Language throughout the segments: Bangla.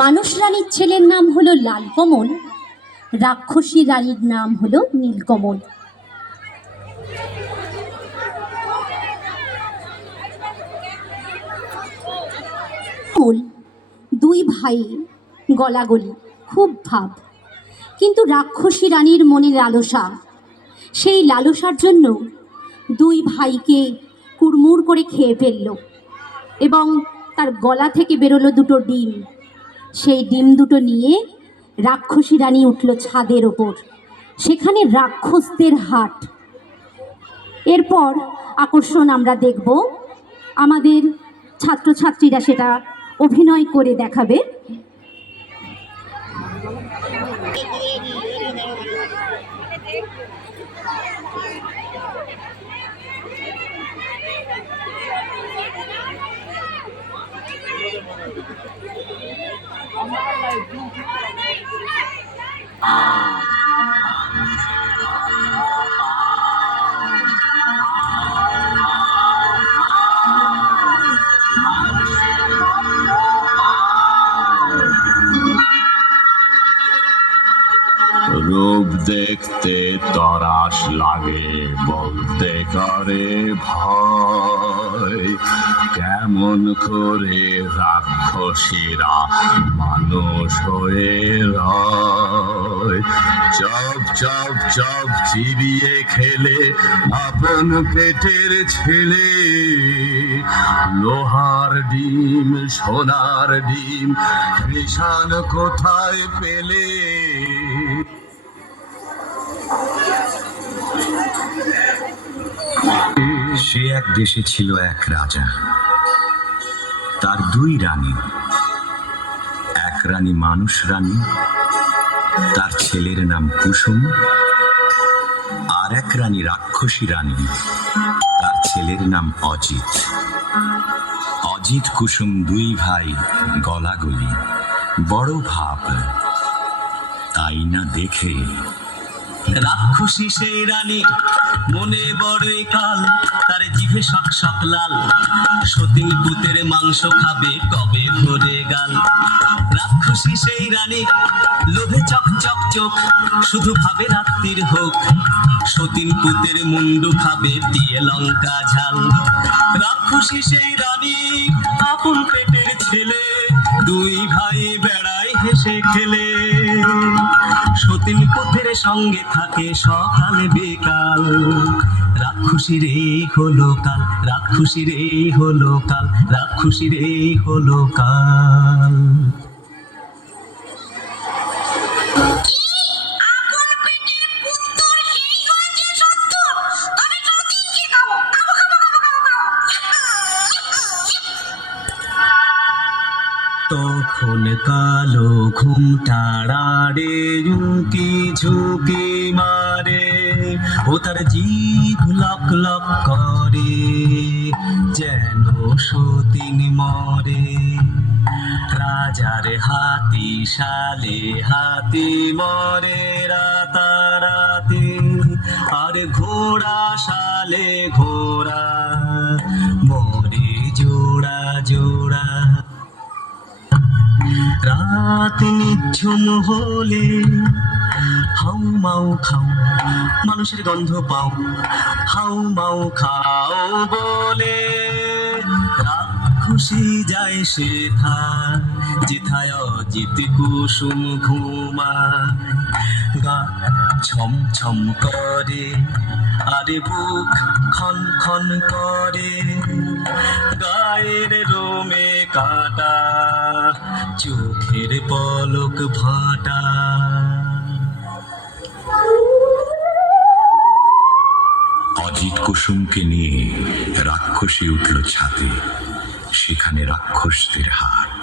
মানুষ রানীর ছেলের নাম হলো লালকমল, রাক্ষসী রানীর নাম হলো নীলকমল। দুই ভাই গলাগলি, খুব ভাব, কিন্তু রাক্ষসী রানীর মনে লালসা। সেই লালসার জন্য দুই ভাইকে কুড়মুড় করে খেয়ে ফেলল এবং তার গলা থেকে বেরোলো দুটো ডিম। সেই ডিম দুটো নিয়ে রাক্ষসী রানী উঠল ছাদের ওপর, সেখানে রাক্ষসদের হাট। এরপর আকর্ষণ আমরা দেখব, আমাদের ছাত্রছাত্রীরা সেটা অভিনয় করে দেখাবে। রূপ দেখতে তরাস লাগে, বলতে করে ভয়। কেমন করে রাক্ষসীরা মানুষ হয়ে রয়। চপ চপ চপ চিবিয়ে খেলে আপন পেটের ছেলে। লোহার ডিম সোনার ডিম কৃষাণ কোথায় পেলে। সে এক দেশে ছিল এক রাজা, তার দুই রানী। এক রানী মানুষ রানী, তার ছেলের নাম কুসুম। আর এক রানী রাক্ষসী রানী, তার ছেলের নাম অজিত। অজিত কুসুম দুই ভাই গলাগলি, বড় ভাব। তাই না দেখে রাক্ষসী সেই রানী মনে বড়ই কাল। তার জিভে শক শক লাল, সতীন পুতের মাংস খাবে কবে ভরে গাল। রাক্ষসী সেই রানী লোভে চক চক চোখ, শুধু ভাবে রাত্রির হোক। সতীন পুতের মুন্ডু খাবে দিয়ে লঙ্কা ঝাল। রাক্ষসী সেই রানী আপন পেটের ছেলে, দুই ভাই বেড়ায় হেসে খেলে। সতীন পুতের সঙ্গে থাকে সকাল বিকাল। রাক্ষসীর এই হলো কাল, রাক্ষসীর এই হলো কাল, রাক্ষসীর এই হলো কাল। তখন কালো ঘুমটাড়াড়ে ঝুঁকি ঝুঁকি মারে। ও তার জিভ লক লক করে, যেন সতীন মরে। রাজার হাতি শালে হাতি মরে রাতারাতি। আর ঘোড়া শালে ঘোড়া মরে জোড়া জোড়া। রাত নিঝুম হলে হাউ মাউ খাও, মানুষের গন্ধ পাও। হাউ মাউ খাও বলে রাক্ষসী যায় সেথায়, যেথায় অজিত কুসুম ঘুমায়। গা ছম ছম করে আরে বুক খন খন করে। গায়ের রোমে কাটা, চোখের পলক ভাটা। অজিত কুসুমকে নিয়ে রাক্ষসী উঠল ছাদে, সেখানে রাক্ষসদের হাট।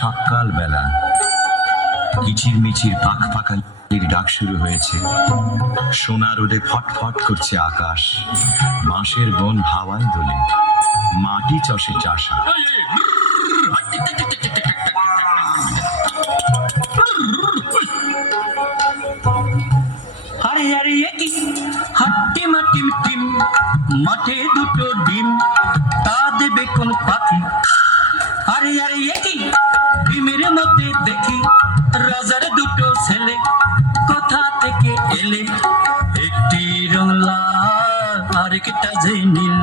সকাল বেলা কিচির মিচির পাখ পাখালির ডাক শুরু হয়েছে। সোনা রোদে ফটফট করছে আকাশ, বাঁশের বন হাওয়ায় দোলে, মাটি চষে চাষা। আরে আরে কি হাট্টি মাটিম টিম, মাঠে দুটো ডিম, তা দেবে কোন পাখি? আরে আরে কি ডিমের মধ্যে দেখি রাজার দুটো ছেলে, কোথা থেকে এলে? একটি রং লাল আরেকটা যে নীল,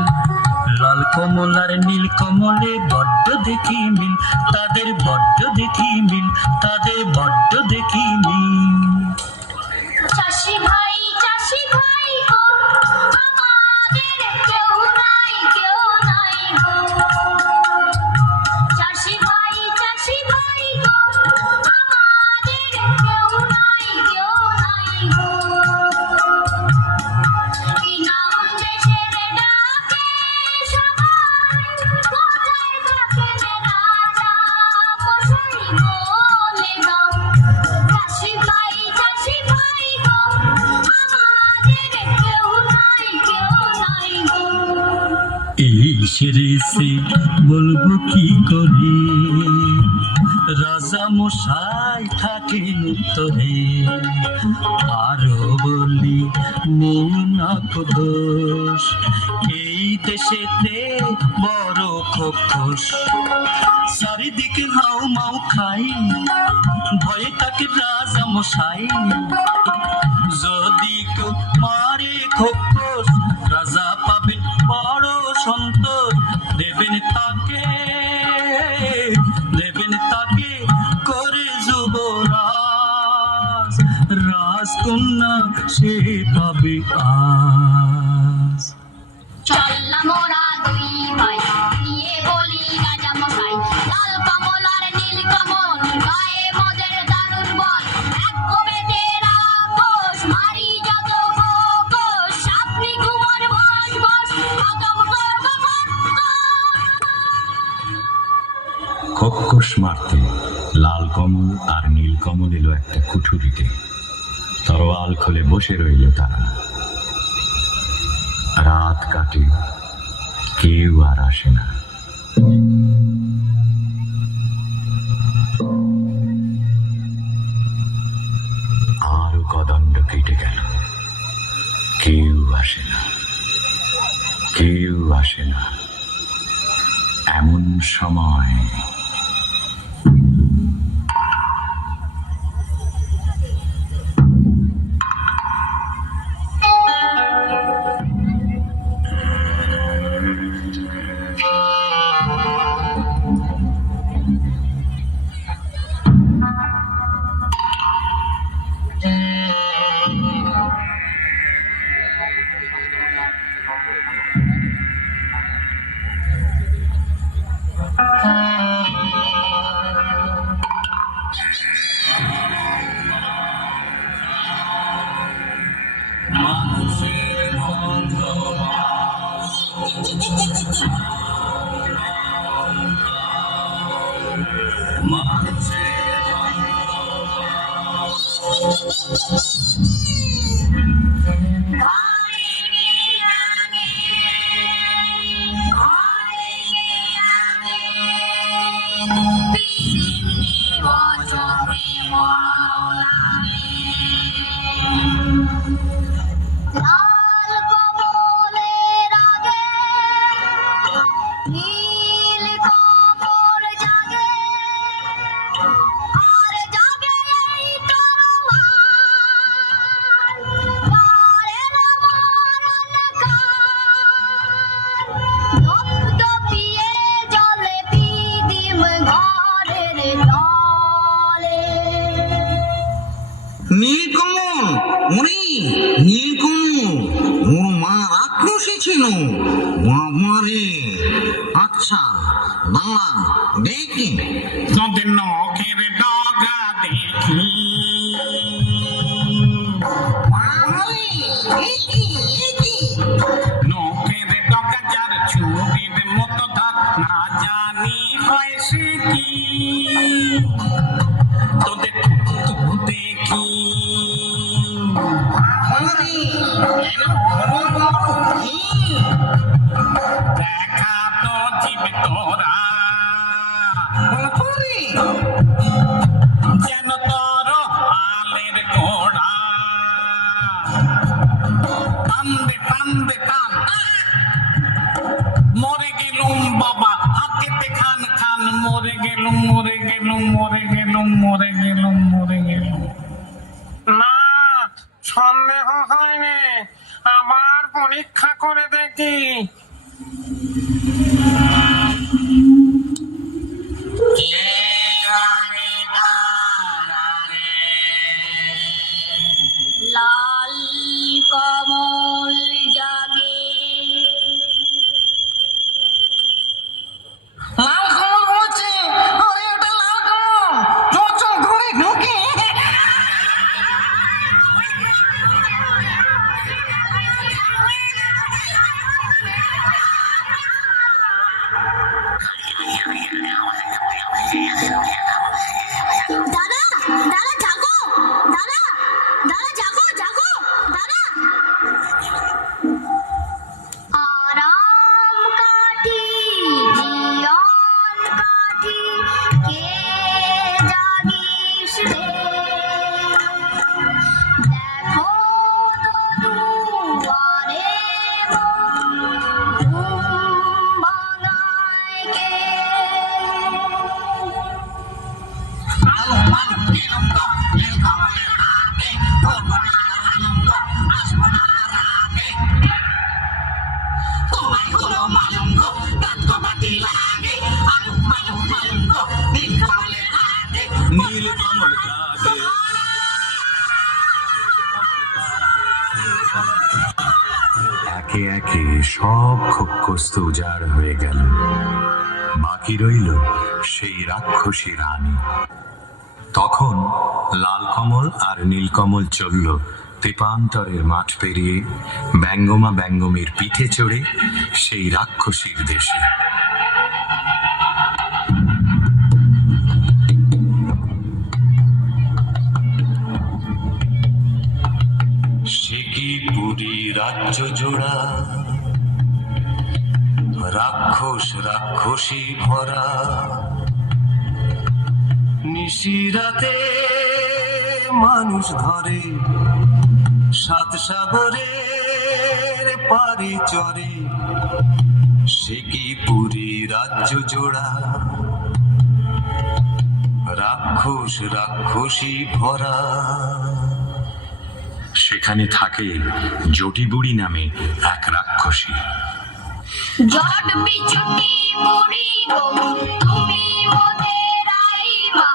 লাল কমল আর নীল কমলে বড্ড দেখি মিল, তাদের বড্ড দেখি মিল, তাদের বড্ড দেখি মিল। চাষি ভাই গো, আমাদের কেউ নাই গো। চাষি ভাই গো, আমাদের কেউ নাই গো। কি নাম দেশের ডাকে সবাই, কোথায় থাকেন রাজা মশাই বলে দাও। চাষি ভাই গো, আমাদের কেউ নাই গো। এই সেরেছে বলবো কি করে, রাজা মশাই থাকেন উত্তরে। আরো বলি মৌনাক দোষ, এই দেশেতে বড় খোকস। চারিদিকে হাউ মাউ খাই, ভয়ে তাকে রাজা মশাই। যদি কেউ মারে খোকস, রাজা পাবেন বড় সন্তোষ। দেবেন তাকে করে যুবরাজ, রাজকন্যা সে পাবে আজ। চললাম মোরা দুই ভাই, গিয়ে বলি রাজা মশাই, লাল কমল আর নীল কমল, গায়ে মদের দারুণ বল। এক কবেতে রাক্ষস, মারি যত খোকস, আপনি ঘুমোর বস বস, খতম করব খোকস মারতে লাল কমল আর নীল কমল এলো একটা কুঠুরিতে। তরোয়াল খুলে বসে রইল তারা। রাত কাটে, কেউ আর আসে না। আরো কদণ্ড কেটে গেল, কেউ আসে না, কেউ আসে না। এমন সময় লাল কমলের আগে নীল কমল জাগে, আর জাগে এই তরোয়াল, পারেন মরণ কাল। দপদপিয়ে জ্বলে পিদিম ঘরের তলে। নীলকমল, ওরে নীলকমল, ওর মা রাক্ষসী ছিল বাবারে। আচ্ছা দাঁড়া দেখি তোদের নখের ডগা দেখি, বাবারে, এ কি, এ কি? নখের ডগা যার ছুরির মতো ধার, না জানি হয় সে কি। তোরা ওরে যেন তোর আলের ঘোড়া টান দে টান দে টান মরে গেলুম বাবা হাতেতে খান খান মরে গেলুম মরে গেলুম মরে গেলুম মরে গেলুম মরে গেলুম না সন্দেহ হয়নি আবার পরীক্ষা করে দেখি লাল কমল জাগে লাল কমল বলছে আরে ওটা লাল কমল চল চল ঘরে ঢুকে দাদা দাদা জাগো দাদা দাদা জাগো জাগো দাদা আরাম কাটি জীবন কাটি কে জাগিস রে দেখো তো দুয়ারে ঘুম ভাঙায় কে নীল কমল জাগে একে একে সব খোকস্ত উজাড় হয়ে গেল বাকি রইল সেই রাক্ষসী রানী তখন লাল কমল আর নীলকমল চলল তেপান্তরের মাঠ পেরিয়ে ব্যঙ্গমা ব্যঙ্গমীর পিঠে চড়ে সেই রাক্ষসীর দেশে সে কি পুরী রাজ্য জোড়া রাক্ষস রাক্ষসী ভরা নিশিরাতে মানুষ ধরে সাত সাগরের পারে চরে সে কি পুরী রাজ্য জোড়া রাক্ষস রাক্ষসী ভরা সেখানে থাকে জটিবুড়ি নামে এক রাক্ষসী জট বিচুটি বুড়ি গো তুমি মোদের আইমা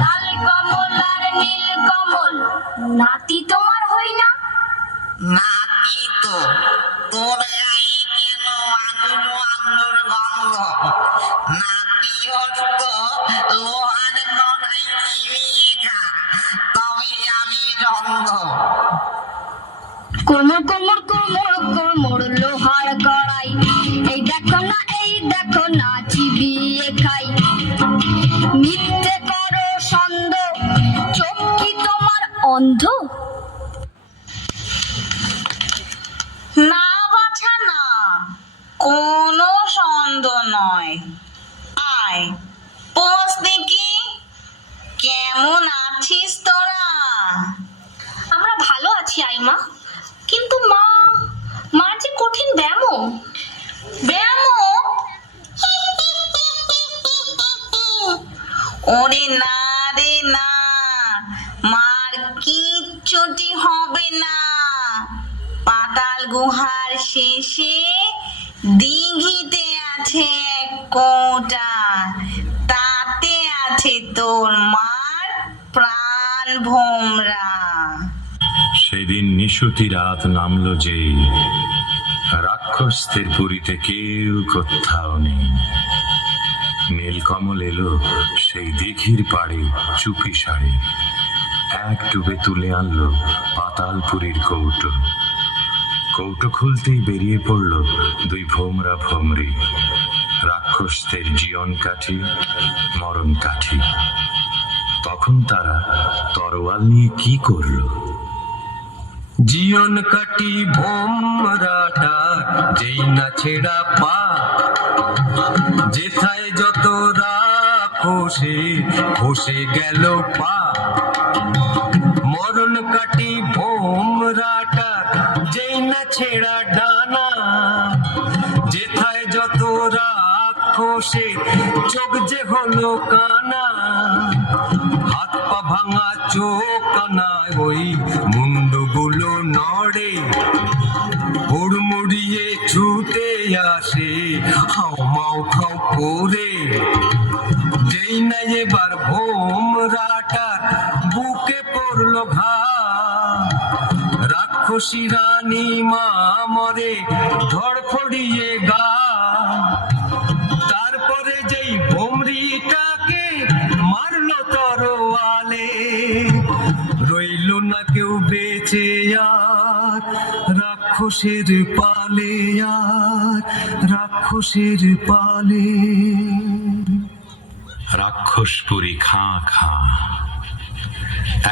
লাল কমল আর নীল কমল নাতি তোমার হই না নাতি তো তোর গায়ে কেন আঙুর আঙুর গন্ধ নাতি হস্ত লোহার গড়াই চিবিয়ে খা তবে আমি জন্ম কোমর কোমর কোমর কোমর লোহার কড়াই এই দেখো না চিবিয়ে খাই মিথ্যে করো সন্দ চোখ কি তোমার অন্ধ না বাছা না কোনো সন্দেহ নয় আয় পোষ দেখি কেমন আছিস তোরা আমরা ভালো আছি আইমা কিন্তু মার যে কঠিন ব্যামো ব্যায়াম ওরে না রে না মার কিচ্ছুটি হবে না পাতাল গুহার শেষে দিঘিতে আছে এক কোটা তাতে আছে তোর মার প্রাণ ভোমরা সেদিন নিশুতি রাত নামলো যে রাক্ষসদের পুরীতে কেউ কোথাও নেই নীলকমল এলো সেই দিঘির পাড়ে চুপি সারে এক ডুবে তুলে আনলো পাতালপুরীর কৌটো কৌটো খুলতেই বেরিয়ে পড়ল দুই ভোমরা ভোমরি রাক্ষসদের জীবন কাঠি মরণ কাঠি তখন তারা তরোয়াল নিয়ে কি করলো জীবন কাটি ভোমরাটা যেই না ছেড়া পা যেথায় যত রাক্ষসে বসে গেল পা, মরণ কাটি ভোমরাটা যেই না ছেঁড়া ডানা, যেথায় যত রাক্ষসে চোখ যে হলো কানা, হাত পা ভাঙা চোখ কানায় ওই মুন্ডগুলো নড়ে, হুড়মুড়িয়ে ছুটে আসে হাও মাও খাও করে, যেই না এবার ভোমরাটার বুকে পড়লো ঘা, রাক্ষসী রানী মা মরে ধড়ফড়িয়ে গা, তারপরে যেই ভোমরিটাকে মারলো তরোয়ালে, রইল না কেউ বেঁচে আর রাক্ষসের পালে, আর রাক্ষসের পালে। রাক্ষসপুরী খাঁ খাঁ,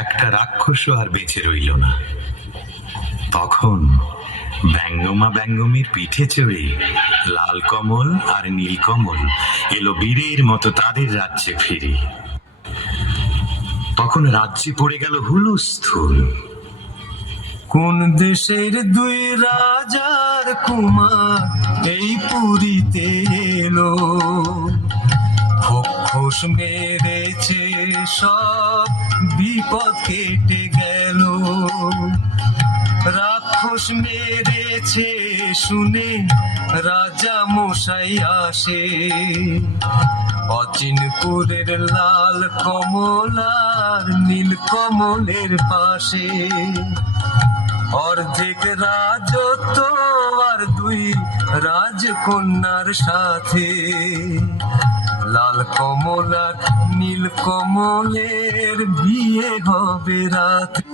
একটা রাক্ষসও আর বেঁচে রইল না। তখন ব্যঙ্গমা ব্যঙ্গমীর পিঠে চড়ে লাল কমল আর নীল কমল এলো বীরের মতো তাদের রাজ্যে ফিরে। তখন রাজ্যে পড়ে গেল হুলস্থুল। কোন দেশের দুই রাজার কুমার এই পুরীতে এলো, খোস মেরেছে সব বিপদ কেটে গেল, রাক্ষস মেরেছে শুনে রাজা মশাই আসে, অচিনপুরের লাল কমল আর নীল কমলের পাশে, অর্ধেক রাজত্ব আর দুই রাজকন্যার সাথে, লাল কমল আর নীল কমলের বিয়ে হবে রাতে।